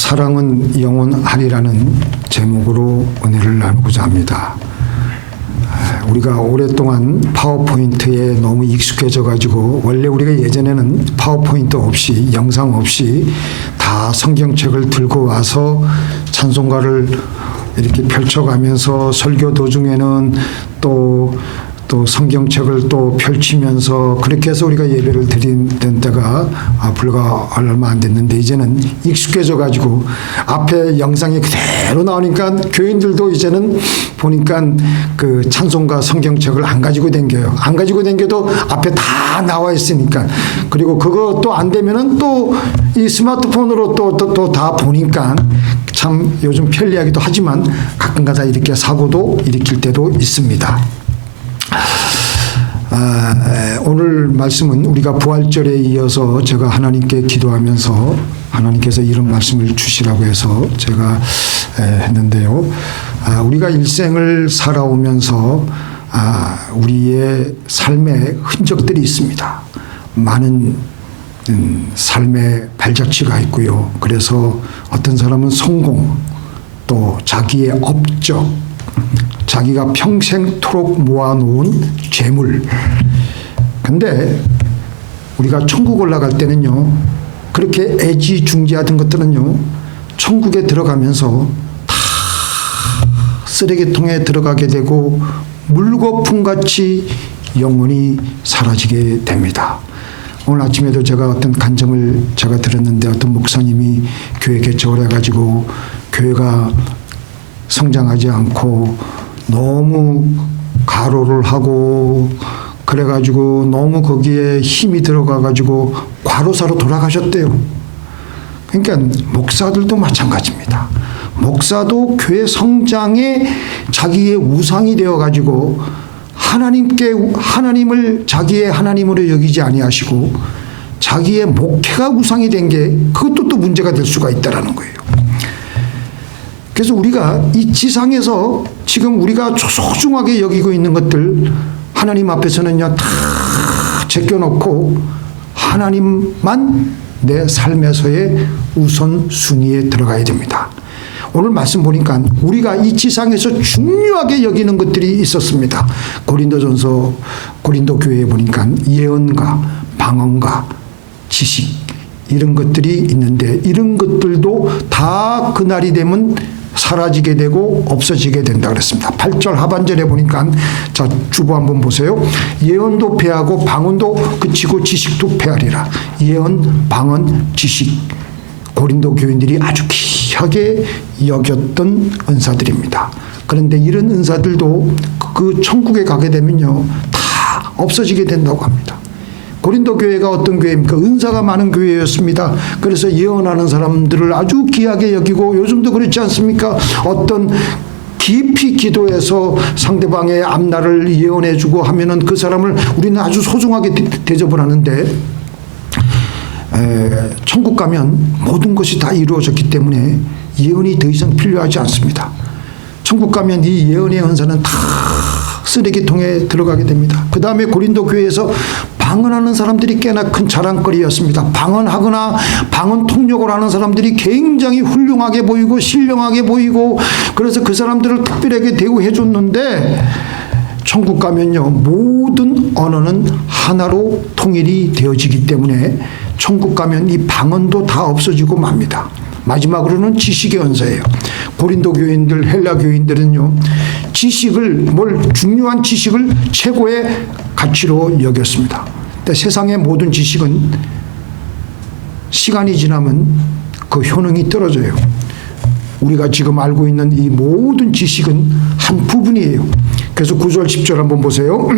사랑은 영원하리라는 제목으로 은혜를 나누고자 합니다. 우리가 오랫동안 파워포인트에 너무 익숙해져 가지고 원래 우리가 예전에는 파워포인트 없이 영상 없이 다 성경책을 들고 와서 찬송가를 이렇게 펼쳐가면서 설교 도중에는 또 성경책을 또 펼치면서 그렇게 해서 우리가 예배를 드리던 때가 불과 얼마 안 됐는데 이제는 익숙해져 가지고 앞에 영상이 그대로 나오니까 교인들도 이제는 보니까 그 찬송가 성경책을 안 가지고 댕겨요. 안 가지고 댕겨도 앞에 다 나와 있으니까. 그리고 그거 또 안 되면은 또 이 스마트폰으로 또 다 보니까 참 요즘 편리하기도 하지만 가끔가다 이렇게 사고도 일으킬 때도 있습니다. 오늘 말씀은 우리가 부활절에 이어서 제가 하나님께 기도하면서 하나님께서 이런 말씀을 주시라고 해서 제가 했는데요. 우리가 일생을 살아오면서 우리의 삶의 흔적들이 있습니다. 많은 삶의 발자취가 있고요. 그래서 어떤 사람은 성공, 또 자기의 업적, 자기가 평생토록 모아놓은 재물. 근데 우리가 천국 올라갈 때는요, 그렇게 애지중지하던 것들은요, 천국에 들어가면서 다 쓰레기통에 들어가게 되고 물거품같이 영원히 사라지게 됩니다. 오늘 아침에도 제가 어떤 간증을 제가 들었는데 어떤 목사님이 교회 개척을 해가지고 교회가 성장하지 않고 너무 가로를 하고 그래가지고 너무 거기에 힘이 들어가가지고 과로사로 돌아가셨대요. 그러니까 목사들도 마찬가지입니다. 목사도 교회 성장에 자기의 우상이 되어가지고 하나님을 자기의 하나님으로 여기지 아니하시고 자기의 목회가 우상이 된 게 그것도 또 문제가 될 수가 있다라는 거예요. 그래서 우리가 이 지상에서 지금 우리가 소중하게 여기고 있는 것들 하나님 앞에서는요 다 제껴놓고 하나님만 내 삶에서의 우선순위에 들어가야 됩니다. 오늘 말씀 보니까 우리가 이 지상에서 중요하게 여기는 것들이 있었습니다. 고린도 교회에 보니까 예언과 방언과 지식 이런 것들이 있는데 이런 것들도 다 그날이 되면 사라지게 되고 없어지게 된다 그랬습니다. 8절 하반절에 보니까 자 주보 한번 보세요. 예언도 패하고 방언도 그치고 지식도 패하리라. 예언, 방언, 지식. 고린도 교인들이 아주 귀하게 여겼던 은사들입니다. 그런데 이런 은사들도 그 천국에 가게 되면요 다 없어지게 된다고 합니다. 고린도 교회가 어떤 교회입니까? 은사가 많은 교회였습니다. 그래서 예언하는 사람들을 아주 귀하게 여기고 요즘도 그렇지 않습니까? 어떤 깊이 기도해서 상대방의 앞날을 예언해주고 하면은 그 사람을 우리는 아주 소중하게 대접을 하는데 천국 가면 모든 것이 다 이루어졌기 때문에 예언이 더 이상 필요하지 않습니다. 천국 가면 이 예언의 은사는 다 쓰레기통에 들어가게 됩니다. 그 다음에 고린도 교회에서 방언하는 사람들이 꽤나 큰 자랑거리였습니다. 방언하거나 방언 통역을 하는 사람들이 굉장히 훌륭하게 보이고 신령하게 보이고 그래서 그 사람들을 특별하게 대우해 줬는데 천국 가면요 모든 언어는 하나로 통일이 되어지기 때문에 천국 가면 이 방언도 다 없어지고 맙니다. 마지막으로는 지식의 은사예요. 고린도 교인들, 헬라 교인들은요, 중요한 지식을 최고의 가치로 여겼습니다. 근데 세상의 모든 지식은 시간이 지나면 그 효능이 떨어져요. 우리가 지금 알고 있는 이 모든 지식은 한 부분이에요. 그래서 9절 10절 한번 보세요.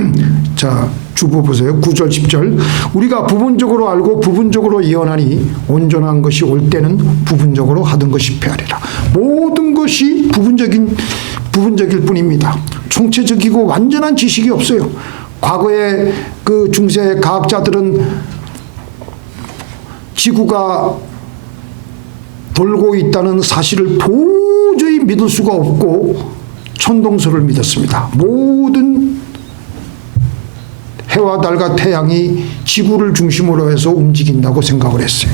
자, 주보 보세요. 9절 10절. 우리가 부분적으로 알고 부분적으로 예언하니 온전한 것이 올 때는 부분적으로 하던 것이 패하리라. 모든 것이 부분적일 뿐입니다. 총체적이고 완전한 지식이 없어요. 과거에 그 중세 과학자들은 지구가 돌고 있다는 사실을 도저히 믿을 수가 없고 천동설을 믿었습니다. 모든 해와 달과 태양이 지구를 중심으로 해서 움직인다고 생각을 했어요.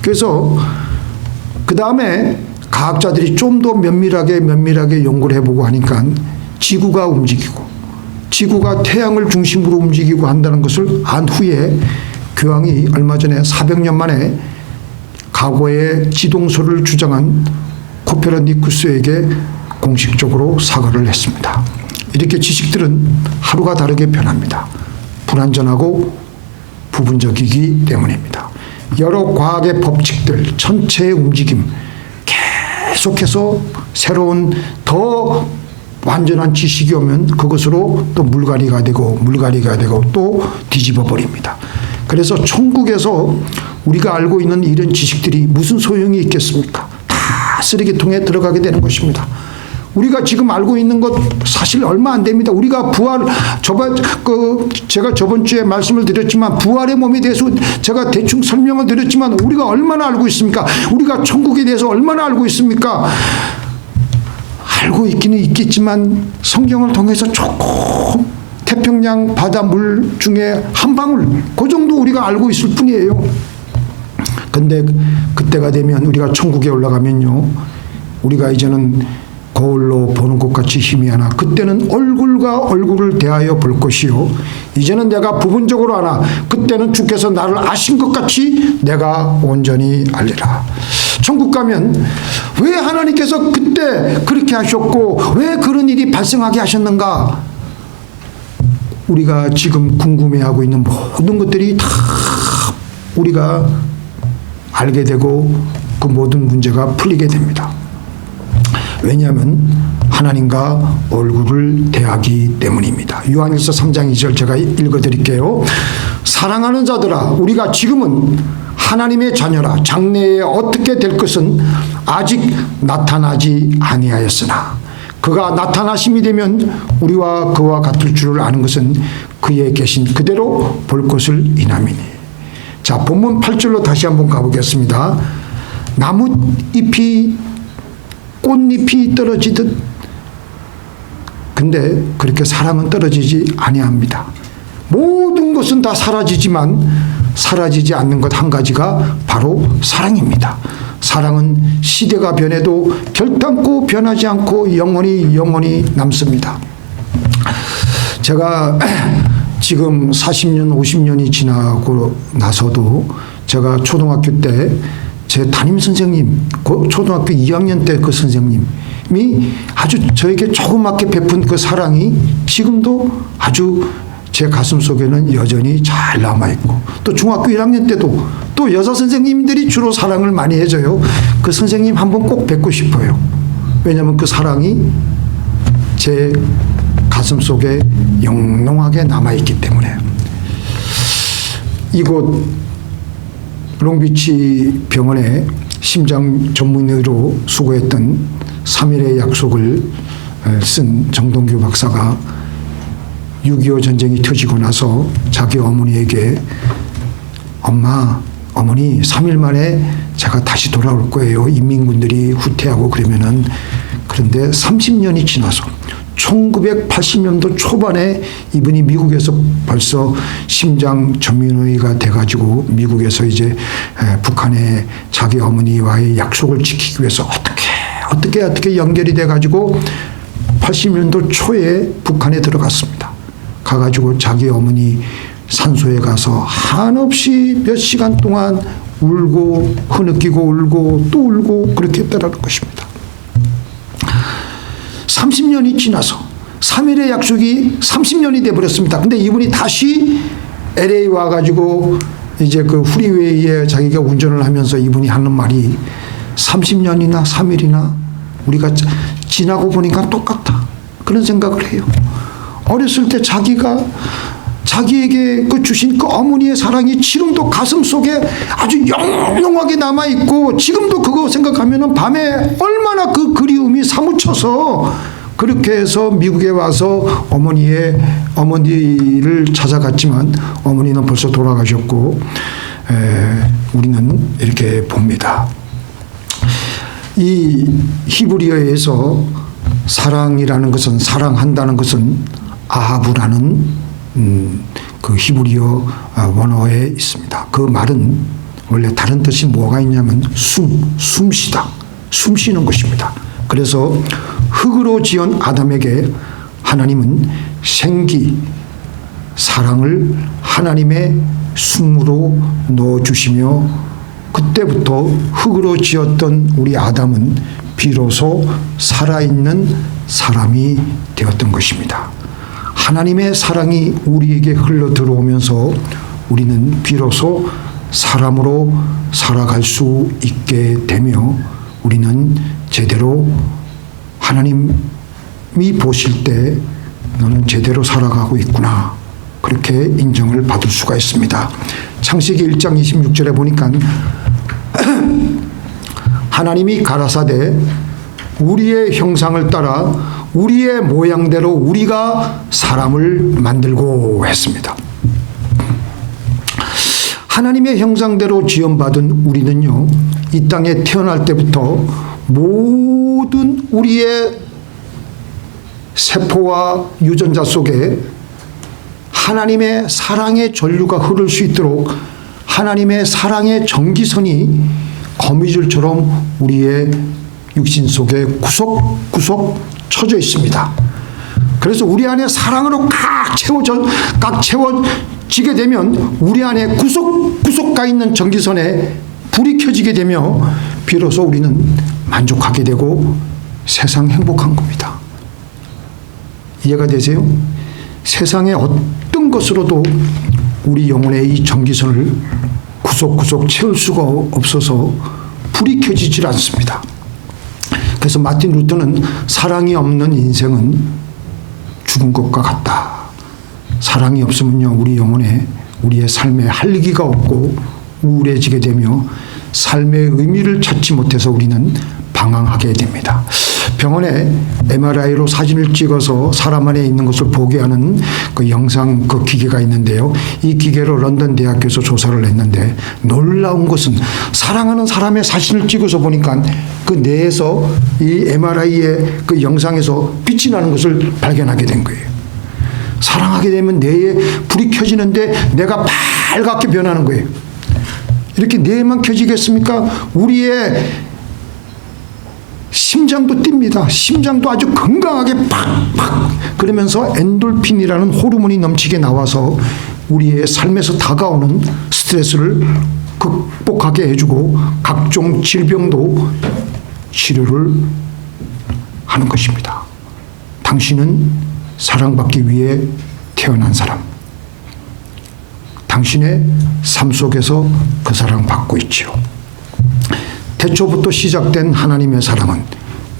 그래서 그 다음에 과학자들이 좀 더 면밀하게 연구를 해보고 하니까 지구가 움직이고 지구가 태양을 중심으로 움직이고 한다는 것을 안 후에 교황이 얼마 전에 400년 만에 과거의 지동설을 주장한 코페르니쿠스에게 공식적으로 사과를 했습니다. 이렇게 지식들은 하루가 다르게 변합니다. 불완전하고 부분적이기 때문입니다. 여러 과학의 법칙들, 전체의 움직임, 계속해서 새로운 더 완전한 지식이 오면 그것으로 또 물갈이가 되고 또 뒤집어 버립니다. 그래서 천국에서 우리가 알고 있는 이런 지식들이 무슨 소용이 있겠습니까? 다 쓰레기통에 들어가게 되는 것입니다. 우리가 지금 알고 있는 것 사실 얼마 안 됩니다. 우리가 제가 저번 주에 말씀을 드렸지만 부활의 몸에 대해서 제가 대충 설명을 드렸지만 우리가 얼마나 알고 있습니까? 우리가 천국에 대해서 얼마나 알고 있습니까? 알고 있기는 있겠지만 성경을 통해서 조금 태평양 바닷물 중에 한 방울 그 정도 우리가 알고 있을 뿐이에요. 근데 그때가 되면 우리가 천국에 올라가면요, 우리가 이제는 거울로 보는 것 같이 희미하나 그때는 얼굴과 얼굴을 대하여 볼 것이요, 이제는 내가 부분적으로 아나 그때는 주께서 나를 아신 것 같이 내가 온전히 알리라. 천국 가면 왜 하나님께서 그때 그렇게 하셨고 왜 그런 일이 발생하게 하셨는가, 우리가 지금 궁금해하고 있는 모든 것들이 다 우리가 알게 되고 그 모든 문제가 풀리게 됩니다. 왜냐하면 하나님과 얼굴을 대하기 때문입니다. 요한일서 3장 2절 제가 읽어드릴게요. 사랑하는 자들아, 우리가 지금은 하나님의 자녀라. 장래에 어떻게 될 것은 아직 나타나지 아니하였으나 그가 나타나심이 되면 우리와 그와 같을 줄을 아는 것은 그의 계신 그대로 볼 것을 인함이니. 자, 본문 8절로 다시 한번 가보겠습니다. 나뭇잎이 꽃잎이 떨어지듯, 근데 그렇게 사랑은 떨어지지 아니합니다. 모든 것은 다 사라지지만 사라지지 않는 것 한 가지가 바로 사랑입니다. 사랑은 시대가 변해도 결단코 변하지 않고 영원히 남습니다. 제가 지금 40년, 50년이 지나고 나서도 제가 초등학교 때 제 담임 선생님, 초등학교 2학년 때 그 선생님이 아주 저에게 조그맣게 베푼 그 사랑이 지금도 아주 제 가슴 속에는 여전히 잘 남아있고, 또 중학교 1학년 때도 또 여자 선생님들이 주로 사랑을 많이 해줘요. 그 선생님 한번 꼭 뵙고 싶어요. 왜냐하면 그 사랑이 제 가슴 속에 영롱하게 남아있기 때문에. 이곳 롱비치 병원에 심장 전문의로 수고했던 3일의 약속을 쓴 정동규 박사가 6.25 전쟁이 터지고 나서 자기 어머니에게 어머니 3일 만에 제가 다시 돌아올 거예요. 인민군들이 후퇴하고 그러면은. 그런데 30년이 지나서 1980년도 초반에 이분이 미국에서 벌써 심장 전문의가 돼가지고 미국에서 이제 북한의 자기 어머니와의 약속을 지키기 위해서 어떻게 연결이 돼가지고 80년도 초에 북한에 들어갔습니다. 가가지고 자기 어머니 산소에 가서 한없이 몇 시간 동안 울고 흐느끼고 울고 또 울고 그렇게 했다는 것입니다. 30년이 지나서 3일의 약속이 30년이 돼버렸습니다. 근데 이분이 다시 LA 와가지고 이제 그 프리웨이에 자기가 운전을 하면서 이분이 하는 말이 30년이나 3일이나 우리가 지나고 보니까 똑같다. 그런 생각을 해요. 어렸을 때 자기에게 그 주신 그 어머니의 사랑이 지금도 가슴 속에 아주 영롱하게 남아있고, 지금도 그거 생각하면은 밤에 얼마나 그 그리움이 사무쳐서 그렇게 해서 미국에 와서 어머니를 찾아갔지만 어머니는 벌써 돌아가셨고, 우리는 이렇게 봅니다. 이 히브리어에서 사랑이라는 것은, 사랑한다는 것은 아하부라는 그 히브리어 원어에 있습니다. 그 말은 원래 다른 뜻이 뭐가 있냐면 숨쉬다, 숨쉬는 것입니다. 그래서 흙으로 지은 아담에게 하나님은 생기, 사랑을 하나님의 숨으로 넣어주시며 그때부터 흙으로 지었던 우리 아담은 비로소 살아있는 사람이 되었던 것입니다. 하나님의 사랑이 우리에게 흘러 들어오면서 우리는 비로소 사람으로 살아갈 수 있게 되며 우리는 제대로 하나님이 보실 때 너는 제대로 살아가고 있구나, 그렇게 인정을 받을 수가 있습니다. 창세기 1장 26절에 보니까 하나님이 가라사대 우리의 형상을 따라 우리의 모양대로 우리가 사람을 만들고 했습니다. 하나님의 형상대로 지음받은 우리는요, 이 땅에 태어날 때부터 모든 우리의 세포와 유전자 속에 하나님의 사랑의 전류가 흐를 수 있도록 하나님의 사랑의 전기선이 거미줄처럼 우리의 육신 속에 구석구석 쳐져 있습니다. 그래서 우리 안에 사랑으로 꽉 채워지게 되면 우리 안에 구석구석 가 있는 전기선에 불이 켜지게 되며 비로소 우리는 만족하게 되고 세상 행복한 겁니다. 이해가 되세요? 세상의 어떤 것으로도 우리 영혼의 이 전기선을 구석구석 채울 수가 없어서 불이 켜지질 않습니다. 그래서 마틴 루터는 사랑이 없는 인생은 죽은 것과 같다. 사랑이 없으면요, 우리 영혼에 우리의 삶에 활기가 없고 우울해지게 되며 삶의 의미를 찾지 못해서 우리는 방황하게 됩니다. 병원에 MRI로 사진을 찍어서 사람 안에 있는 것을 보게 하는 그 영상 그 기계가 있는데요. 이 기계로 런던 대학교에서 조사를 했는데 놀라운 것은 사랑하는 사람의 사진을 찍어서 보니까 그 뇌에서 이 MRI의 그 영상에서 빛이 나는 것을 발견하게 된 거예요. 사랑하게 되면 뇌에 불이 켜지는데 뇌가 빨갛게 변하는 거예요. 이렇게 뇌만 켜지겠습니까? 우리의 심장도 뜁니다. 심장도 아주 건강하게 팍팍 그러면서 엔돌핀이라는 호르몬이 넘치게 나와서 우리의 삶에서 다가오는 스트레스를 극복하게 해주고 각종 질병도 치료를 하는 것입니다. 당신은 사랑받기 위해 태어난 사람. 당신의 삶 속에서 그 사랑 받고 있지요. 태초부터 시작된 하나님의 사랑은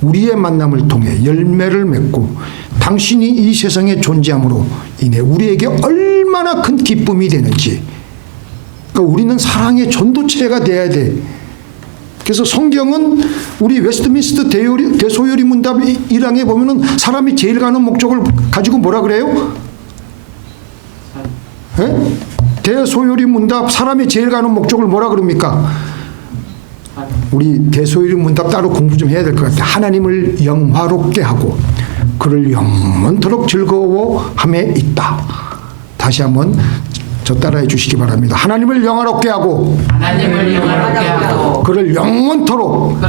우리의 만남을 통해 열매를 맺고 당신이 이 세상에 존재함으로 인해 우리에게 얼마나 큰 기쁨이 되는지, 그러니까 우리는 사랑의 전도체가 돼야 돼. 그래서 성경은 우리 웨스트민스터 대소요리 문답 1항에 보면은 사람이 제일 가는 목적을 가지고 뭐라 그래요? 네? 대소요리 문답 사람이 제일 가는 목적을 뭐라 그럽니까? 우리 대소요리 문답 따로 공부 좀 해야 될 것 같아요. 하나님을 영화롭게 하고 그를 영원토록 즐거워함에 있다. 다시 한번 저 따라해 주시기 바랍니다. 하나님을 영화롭게 하고 그를 영원토록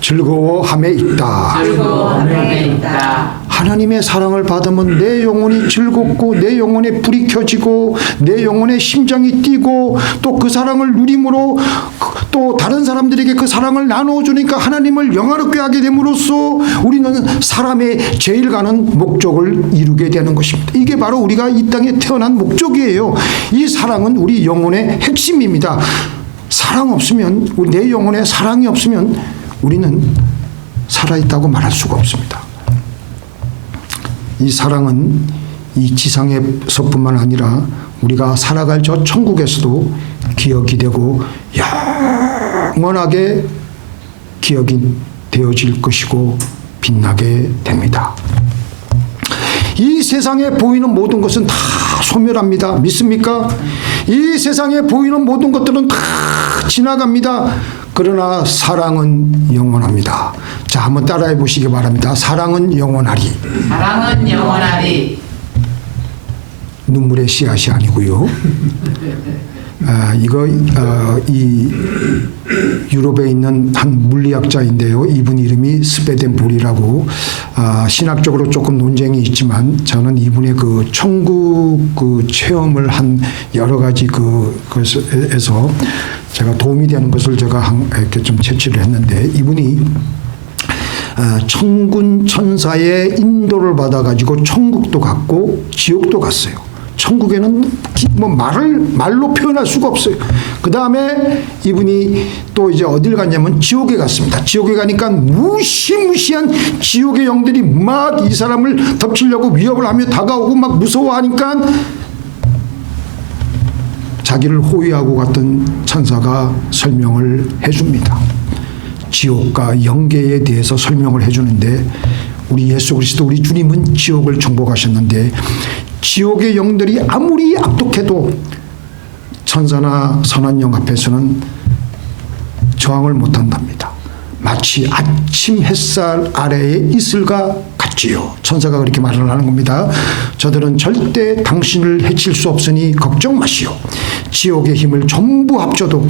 즐거워함에 있다. 하나님의 사랑을 받으면 내 영혼이 즐겁고 내 영혼에 불이 켜지고 내 영혼의 심장이 뛰고 또 그 사랑을 누림으로 또 다른 사람들에게 그 사랑을 나눠주니까 하나님을 영화롭게 하게 됨으로써 우리는 사람의 제일 가는 목적을 이루게 되는 것입니다. 이게 바로 우리가 이 땅에 태어난 목적이에요. 이 사랑은 우리 영혼의 핵심입니다. 사랑 없으면, 내 영혼에 사랑이 없으면 우리는 살아있다고 말할 수가 없습니다. 이 사랑은 이 지상에서뿐만 아니라 우리가 살아갈 저 천국에서도 기억이 되고 영원하게 기억이 되어질 것이고 빛나게 됩니다. 이 세상에 보이는 모든 것은 다 소멸합니다. 믿습니까? 이 세상에 보이는 모든 것들은 다 지나갑니다. 그러나 사랑은 영원합니다. 자, 한번 따라해 보시기 바랍니다. 사랑은 영원하리. 사랑은 영원하리. 눈물의 씨앗이 아니고요. 이 유럽에 있는 한 물리학자인데요. 이분 이름이 스웨덴볼이라고, 신학적으로 조금 논쟁이 있지만 저는 이분의 그 천국 그 체험을 한 여러 가지 그것에서 제가 도움이 되는 것을 제가 이렇게 좀 채취를 했는데, 이분이 천군 천사의 인도를 받아가지고 천국도 갔고 지옥도 갔어요. 천국에는 뭐 말로 표현할 수가 없어요. 그 다음에 이분이 또 이제 어딜 갔냐면 지옥에 갔습니다. 지옥에 가니까 무시무시한 지옥의 영들이 막 이 사람을 덮치려고 위협을 하며 다가오고 막 무서워하니까 자기를 호위하고 갔던 천사가 설명을 해줍니다. 지옥과 영계에 대해서 설명을 해주는데, 우리 예수 그리스도 우리 주님은 지옥을 정복하셨는데 지옥의 영들이 아무리 악독해도 천사나 선한 영 앞에서는 저항을 못한답니다. 마치 아침 햇살 아래의 이슬과 같지요. 천사가 그렇게 말을 하는 겁니다. 저들은 절대 당신을 해칠 수 없으니 걱정 마시오. 지옥의 힘을 전부 합쳐도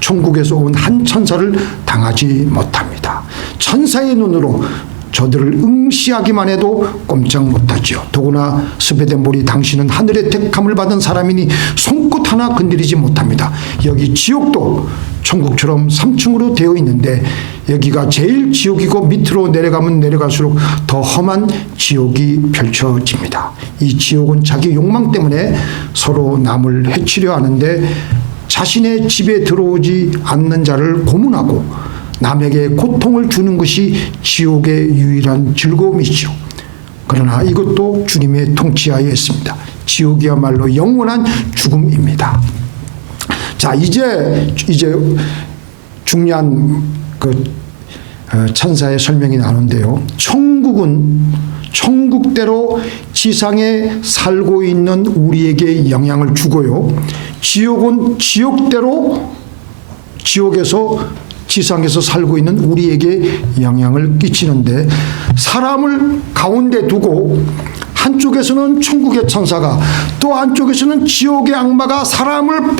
천국에서 온 한 천사를 당하지 못합니다. 천사의 눈으로 저들을 응시하기만 해도 꼼짝 못하지요. 더구나 스웨덴볼이 당신은 하늘의 택함을 받은 사람이니 손끝 하나 건드리지 못합니다. 여기 지옥도 천국처럼 3층으로 되어 있는데 여기가 제일 지옥이고 밑으로 내려가면 내려갈수록 더 험한 지옥이 펼쳐집니다. 이 지옥은 자기 욕망 때문에 서로 남을 해치려 하는데 자신의 집에 들어오지 않는 자를 고문하고 남에게 고통을 주는 것이 지옥의 유일한 즐거움이죠. 그러나 이것도 주님의 통치하에 있습니다. 지옥이야말로 영원한 죽음입니다. 자, 이제 중요한 천사의 설명이 나오는데요. 천국은 천국대로 지상에 살고 있는 우리에게 영향을 주고요. 지옥은 지옥대로 지옥에서 지상에서 살고 있는 우리에게 영향을 끼치는데, 사람을 가운데 두고 한쪽에서는 천국의 천사가 또 한쪽에서는 지옥의 악마가 사람을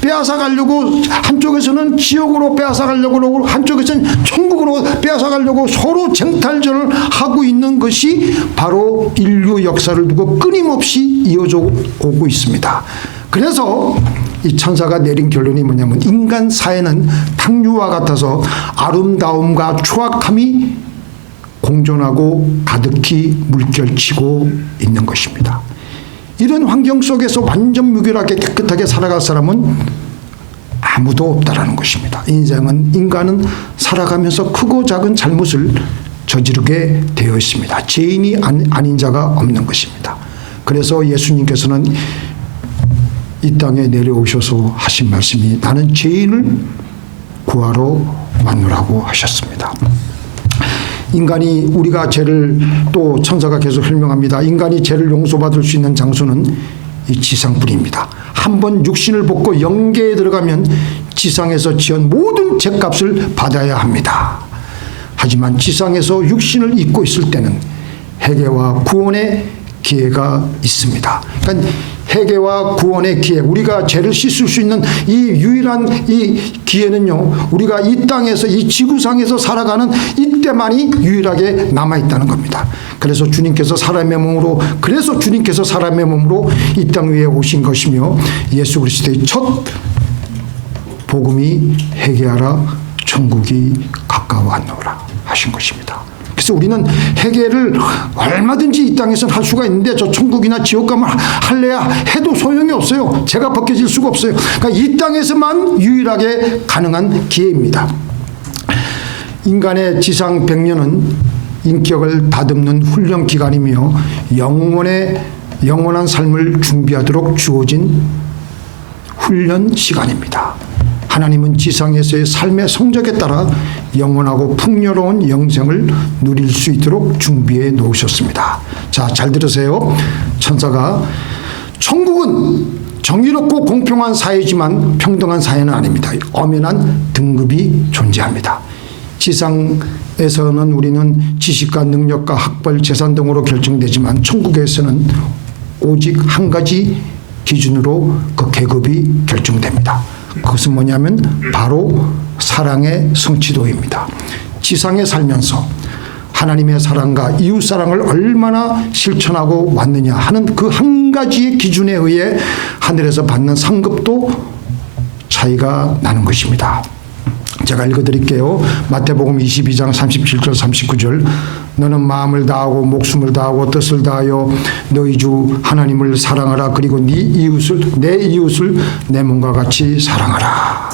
빼앗아 가려고, 한쪽에서는 지옥으로 빼앗아 가려고 한쪽에서는 천국으로 빼앗아 가려고 서로 쟁탈전을 하고 있는 것이 바로 인류 역사를 두고 끊임없이 이어져 오고 있습니다. 그래서 이 천사가 내린 결론이 뭐냐면, 인간 사회는 탕류와 같아서 아름다움과 추악함이 공존하고 가득히 물결치고 있는 것입니다. 이런 환경 속에서 완전 무결하게 깨끗하게 살아갈 사람은 아무도 없다라는 것입니다. 인간은 살아가면서 크고 작은 잘못을 저지르게 되어 있습니다. 죄인이 아닌 자가 없는 것입니다. 그래서 예수님께서는 이 땅에 내려오셔서 하신 말씀이 나는 죄인을 구하러 왔노라고 하셨습니다. 인간이, 우리가 죄를, 또 천사가 계속 설명합니다. 인간이 죄를 용서받을 수 있는 장소는 이 지상뿐입니다. 한번 육신을 벗고 영계에 들어가면 지상에서 지은 모든 죄값을 받아야 합니다. 하지만 지상에서 육신을 입고 있을 때는 회개와 구원의 기회가 있습니다. 그러니까 회개와 구원의 기회, 우리가 죄를 씻을 수 있는 이 유일한 이 기회는요, 우리가 이 땅에서, 이 지구상에서 살아가는 이때만이 유일하게 남아있다는 겁니다. 그래서 주님께서 사람의 몸으로 이 땅 위에 오신 것이며, 예수 그리스도의 첫 복음이 회개하라 천국이 가까워왔노라 하신 것입니다. 그래서 우리는 회개를 얼마든지 이 땅에서는 할 수가 있는데, 저 천국이나 지옥 가면 할래야 해도 소용이 없어요. 죄가 벗겨질 수가 없어요. 그러니까 이 땅에서만 유일하게 가능한 기회입니다. 인간의 지상 100년은 인격을 다듬는 훈련 기간이며 영원한 삶을 준비하도록 주어진 훈련 시간입니다. 하나님은 지상에서의 삶의 성적에 따라 영원하고 풍요로운 영생을 누릴 수 있도록 준비해 놓으셨습니다. 자, 잘 들으세요. 천사가, 천국은 정의롭고 공평한 사회지만 평등한 사회는 아닙니다. 엄연한 등급이 존재합니다. 지상에서는 우리는 지식과 능력과 학벌, 재산 등으로 결정되지만 천국에서는 오직 한 가지 기준으로 그 계급이 결정됩니다. 그것은 뭐냐면 바로 사랑의 성취도입니다. 지상에 살면서 하나님의 사랑과 이웃 사랑을 얼마나 실천하고 왔느냐 하는 그 한 가지의 기준에 의해 하늘에서 받는 상급도 차이가 나는 것입니다. 제가 읽어드릴게요. 마태복음 22장 37절 39절. 너는 마음을 다하고 목숨을 다하고 뜻을 다하여 너희 주 하나님을 사랑하라. 그리고 네 이웃을 내 몸과 같이 사랑하라.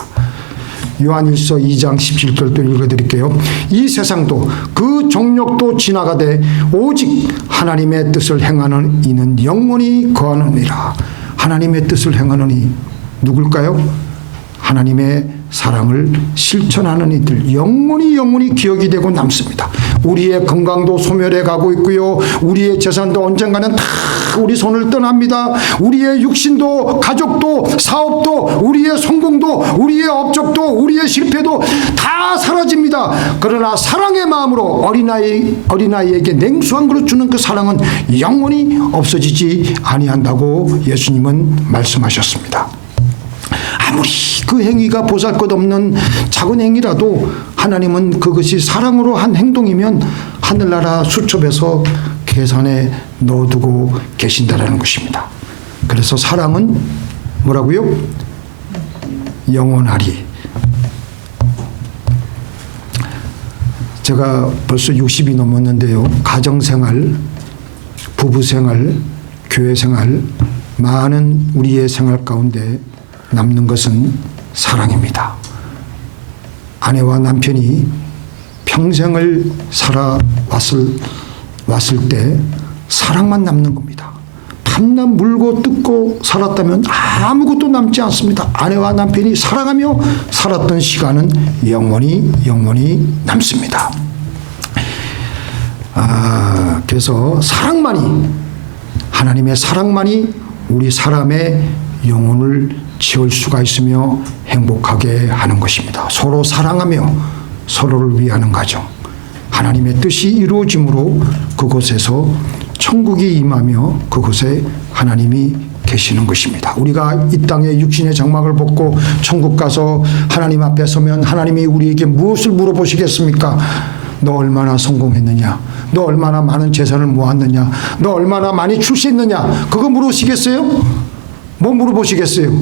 요한일서 2장 17절도 읽어드릴게요. 이 세상도 그 정욕도 지나가되 오직 하나님의 뜻을 행하는 이는 영원히 거하느니라. 하나님의 뜻을 행하는 이 누굴까요? 하나님의 사랑을 실천하는 이들, 영원히 기억이 되고 남습니다. 우리의 건강도 소멸해 가고 있고요. 우리의 재산도 언젠가는 다 우리 손을 떠납니다. 우리의 육신도, 가족도, 사업도, 우리의 성공도, 우리의 업적도, 우리의 실패도 다 사라집니다. 그러나 사랑의 마음으로 어린아이에게 냉수한 그릇 주는 그 사랑은 영원히 없어지지 아니한다고 예수님은 말씀하셨습니다. 아무리 그 행위가 보잘것없는 작은 행위라도 하나님은 그것이 사랑으로 한 행동이면 하늘나라 수첩에서 계산에 넣어두고 계신다라는 것입니다. 그래서 사랑은 뭐라고요? 영원하리. 제가 벌써 60이 넘었는데요. 가정생활, 부부생활, 교회생활, 많은 우리의 생활 가운데 남는 것은 사랑입니다. 아내와 남편이 평생을 살아왔을 때 사랑만 남는 겁니다. 밤낮 물고 뜯고 살았다면 아무것도 남지 않습니다. 아내와 남편이 사랑하며 살았던 시간은 영원히 남습니다. 그래서 하나님의 사랑만이 우리 사람의 영혼을 채울 수가 있으며 행복하게 하는 것입니다. 서로 사랑하며 서로를 위하는 가정, 하나님의 뜻이 이루어짐으로 그곳에서 천국이 임하며 그곳에 하나님이 계시는 것입니다. 우리가 이 땅에 육신의 장막을 벗고 천국 가서 하나님 앞에 서면 하나님이 우리에게 무엇을 물어보시겠습니까? 너 얼마나 성공했느냐? 너 얼마나 많은 재산을 모았느냐? 너 얼마나 많이 출세했느냐? 그거 물으시겠어요? 뭐 물어보시겠어요?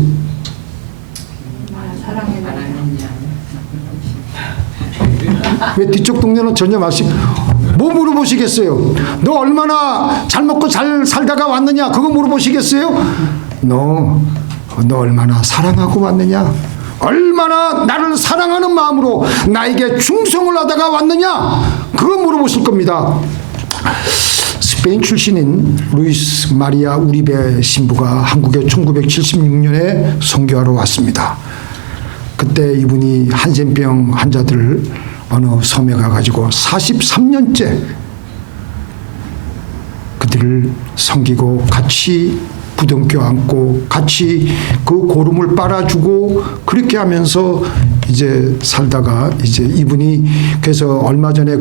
왜 뒤쪽 동네는 전혀 뭐 물어보시겠어요? 너 얼마나 잘 먹고 잘 살다가 왔느냐? 그거 물어보시겠어요? 너 얼마나 사랑하고 왔느냐? 얼마나 나를 사랑하는 마음으로 나에게 충성을 하다가 왔느냐? 그거 물어보실 겁니다. 스페인 출신인 루이스 마리아 우리베 신부가 한국에 1976년에 선교하러 왔습니다. 그때 이분이 한센병 환자들을 어느 섬에 가가지고 43년째 그들을 섬기고 같이 부둥켜 안고 같이 그 고름을 빨아주고 그렇게 하면서 이제 살다가 이제 이분이 그래서 얼마 전에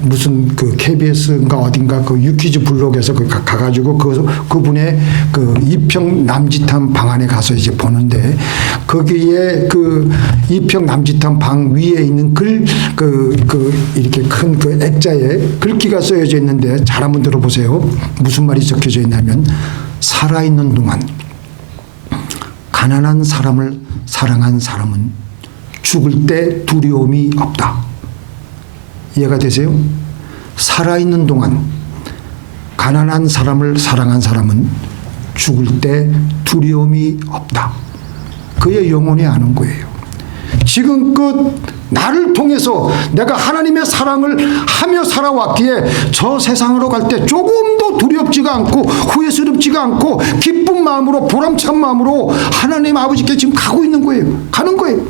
무슨 KBS인가 어딘가 유퀴즈 블록에서 가가지고 그분의 이평 남짓한 방 안에 가서 이제 보는데 거기에 이평 남짓한 방 위에 있는 이렇게 큰 액자에 글귀가 쓰여져 있는데 잘 한번 들어보세요. 무슨 말이 적혀져 있냐면 살아있는 동안 가난한 사람을 사랑한 사람은 죽을 때 두려움이 없다. 이해가 되세요? 살아있는 동안 가난한 사람을 사랑한 사람은 죽을 때 두려움이 없다. 그의 영혼이 아는 거예요. 지금껏 나를 통해서 내가 하나님의 사랑을 하며 살아왔기에 저 세상으로 갈 때 조금도 두렵지가 않고 후회스럽지가 않고 기쁜 마음으로 보람찬 마음으로 하나님 아버지께 지금 가고 있는 거예요. 가는 거예요.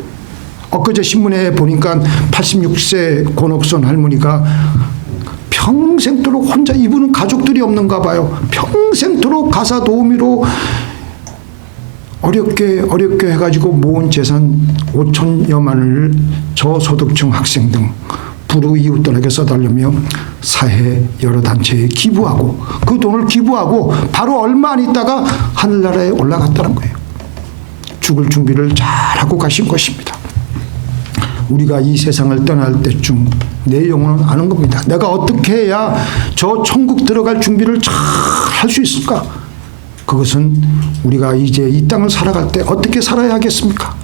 엊그제 신문에 보니까 86세 권옥선 할머니가 평생토록 혼자, 이분은 가족들이 없는가 봐요. 평생토록 가사 도우미로 어렵게 해가지고 모은 재산 5천여만을 저소득층 학생 등 불우이웃들에게 써달라며 사회 여러 단체에 기부하고 그 돈을 기부하고 바로 얼마 안 있다가 하늘나라에 올라갔다는 거예요. 죽을 준비를 잘하고 가신 것입니다. 우리가 이 세상을 떠날 때쯤 내 영혼은 아는 겁니다. 내가 어떻게 해야 저 천국 들어갈 준비를 잘 할 수 있을까? 그것은 우리가 이제 이 땅을 살아갈 때 어떻게 살아야 하겠습니까?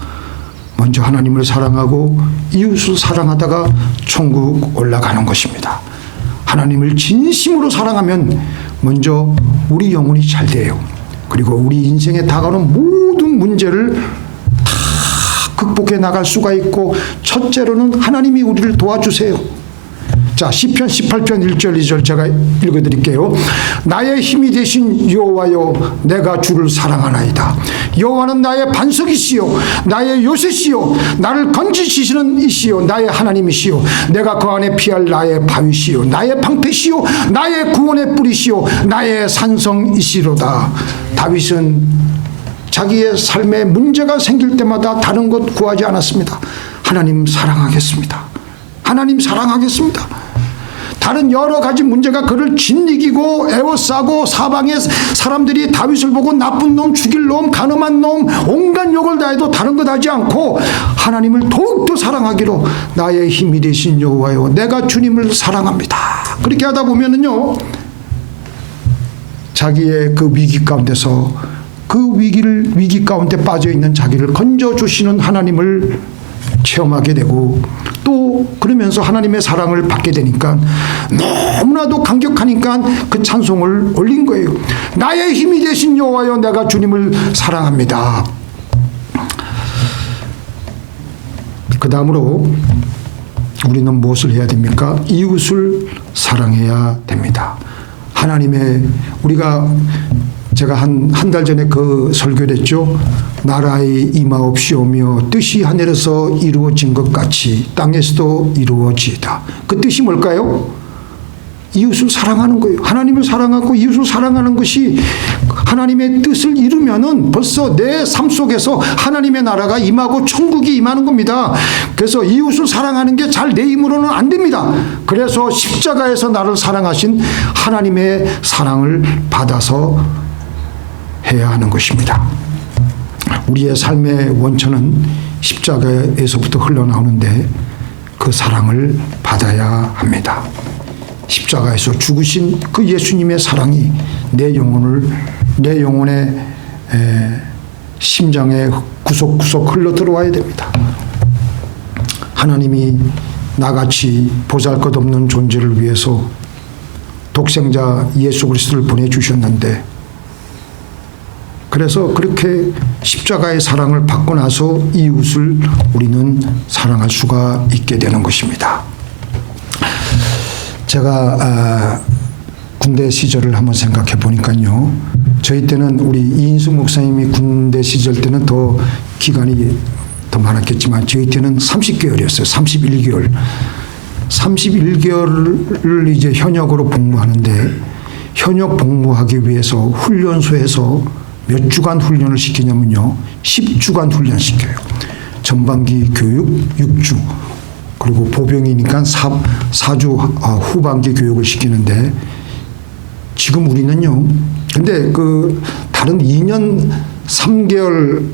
먼저 하나님을 사랑하고 이웃을 사랑하다가 천국 올라가는 것입니다. 하나님을 진심으로 사랑하면 먼저 우리 영혼이 잘 돼요. 그리고 우리 인생에 다가오는 모든 문제를 다 극복해 나갈 수가 있고, 첫째로는 하나님이 우리를 도와주세요. 자, 시편 18편 1절 2절 제가 읽어드릴게요. 나의 힘이 되신 여호와여, 내가 주를 사랑하나이다. 여호와는 나의 반석이시요 나의 요새시요 나를 건지시는 이시요 나의 하나님이시요 내가 그 안에 피할 나의 바위시요 나의 방패시요 나의 구원의 뿌리시요 나의 산성이시로다. 다윗은 자기의 삶에 문제가 생길 때마다 다른 것 구하지 않았습니다. 하나님 사랑하겠습니다. 하나님 사랑하겠습니다. 다른 여러 가지 문제가 그를 짓이기고 애워싸고 사방에 사람들이 다윗을 보고 나쁜 놈, 죽일 놈, 가늠한 놈, 온갖 욕을 다해도 다른 것 하지 않고 하나님을 더욱더 사랑하기로, 나의 힘이 되신 여호와여, 내가 주님을 사랑합니다. 그렇게 하다 보면은요, 자기의 그 위기 가운데서 그 위기 가운데 빠져 있는 자기를 건져 주시는 하나님을 체험하게 되고, 또 그러면서 하나님의 사랑을 받게 되니까 너무나도 감격하니까 그 찬송을 올린 거예요. 나의 힘이 되신 여호와여, 내가 주님을 사랑합니다. 그 다음으로 우리는 무엇을 해야 됩니까? 이웃을 사랑해야 됩니다. 하나님의, 우리가 제가 한 달 전에 그 설교를 했죠. 나라의 임하옵시오며 뜻이 하늘에서 이루어진 것 같이 땅에서도 이루어지이다. 그 뜻이 뭘까요? 이웃을 사랑하는 거예요. 하나님을 사랑하고 이웃을 사랑하는 것이 하나님의 뜻을 이루면은 벌써 내 삶 속에서 하나님의 나라가 임하고 천국이 임하는 겁니다. 그래서 이웃을 사랑하는 게 잘 내 힘으로는 안 됩니다. 그래서 십자가에서 나를 사랑하신 하나님의 사랑을 받아서 해야 하는 것입니다. 우리의 삶의 원천은 십자가에서부터 흘러나오는데 그 사랑을 받아야 합니다. 십자가에서 죽으신 그 예수님의 사랑이 내 영혼의 심장에 구석구석 흘러 들어와야 됩니다. 하나님이 나같이 보잘것없는 존재를 위해서 독생자 예수 그리스도를 보내주셨는데, 그래서 그렇게 십자가의 사랑을 받고 나서 이웃을 우리는 사랑할 수가 있게 되는 것입니다. 제가 군대 시절을 한번 생각해 보니까요, 저희 때는 우리 이인숙 목사님이 군대 시절 때는 더 기간이 더 많았겠지만 저희 때는 30개월이었어요. 31개월. 31개월을 이제 현역으로 복무하는데, 현역 복무하기 위해서 훈련소에서 몇 주간 훈련을 시키냐면요, 10주간 훈련시켜요. 전반기 교육 6주, 그리고 보병이니까 4주 후반기 교육을 시키는데, 지금 우리는요, 근데 그 다른 2년 3개월을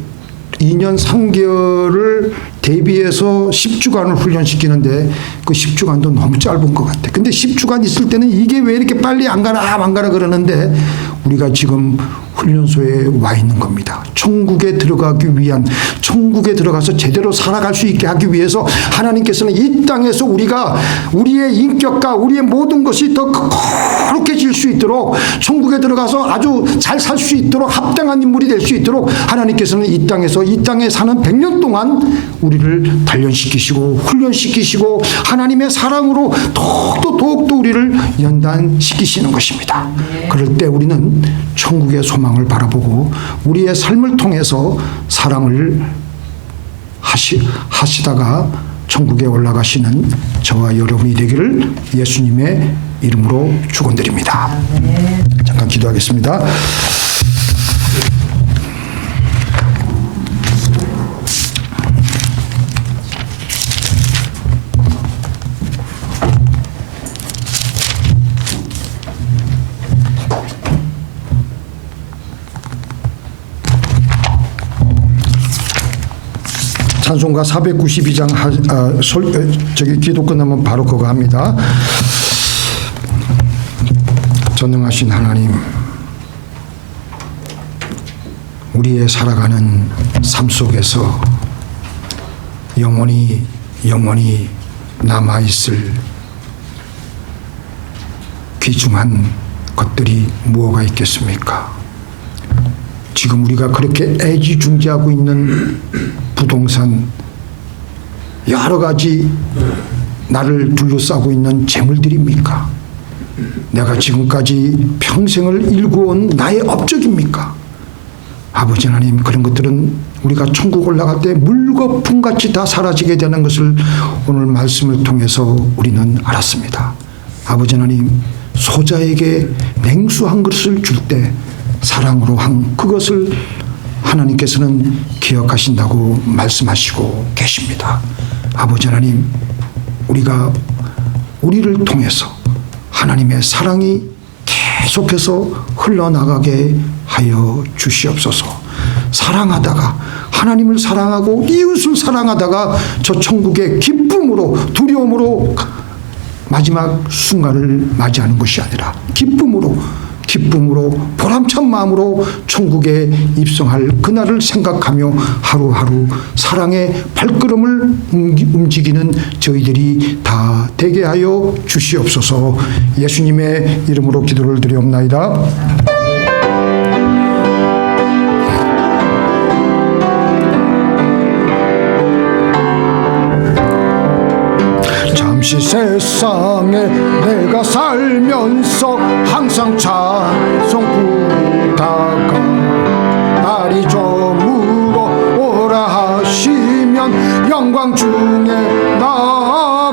대비해서 10주간을 훈련시키는데 그 10주간도 너무 짧은 것 같아. 근데 10주간 있을 때는 이게 왜 이렇게 빨리 안 가나 그러는데, 우리가 지금 훈련소에 와 있는 겁니다. 천국에 들어가기 위한, 천국에 들어가서 제대로 살아갈 수 있게 하기 위해서 하나님께서는 이 땅에서 우리가 우리의 인격과 우리의 모든 것이 더 거룩해질 수 있도록, 천국에 들어가서 아주 잘 살 수 있도록 합당한 인물이 될 수 있도록 하나님께서는 이 땅에 사는 100년 동안 우리를 단련시키시고 훈련시키시고 하나님의 사랑으로 더욱더 우리를 연단시키시는 것입니다. 그럴 때 우리는 천국의 소망을 바라보고 우리의 삶을 통해서 사랑을 하시다가 천국에 올라가시는 저와 여러분이 되기를 예수님의 이름으로 축원드립니다. 잠깐 기도하겠습니다. 찬송가 492장 기도 끝나면 바로 그거 합니다. 전능하신 하나님, 우리의 살아가는 삶 속에서 영원히 남아있을 귀중한 것들이 무엇가 있겠습니까? 지금 우리가 그렇게 애지중지하고 있는 부동산, 여러 가지 나를 둘러싸고 있는 재물들입니까? 내가 지금까지 평생을 일구어온 나의 업적입니까? 아버지 하나님, 그런 것들은 우리가 천국 올라갈 때 물거품같이 다 사라지게 되는 것을 오늘 말씀을 통해서 우리는 알았습니다. 아버지 하나님, 소자에게 냉수 한 그릇을 줄 때 사랑으로 한 그것을 하나님께서는 기억하신다고 말씀하시고 계십니다. 아버지 하나님, 우리를 통해서 하나님의 사랑이 계속해서 흘러나가게 하여 주시옵소서. 사랑하다가, 하나님을 사랑하고 이웃을 사랑하다가 저 천국의 기쁨으로, 두려움으로 마지막 순간을 맞이하는 것이 아니라 기쁨으로 보람찬 마음으로 천국에 입성할 그날을 생각하며 하루하루 사랑의 발걸음을 움직이는 저희들이 다 되게 하여 주시옵소서. 예수님의 이름으로 기도를 드리옵나이다. 잠시 세상에 내가 살면서 항상 찬송 부르다가 날이 저물어 오라 하시면 영광 중에 나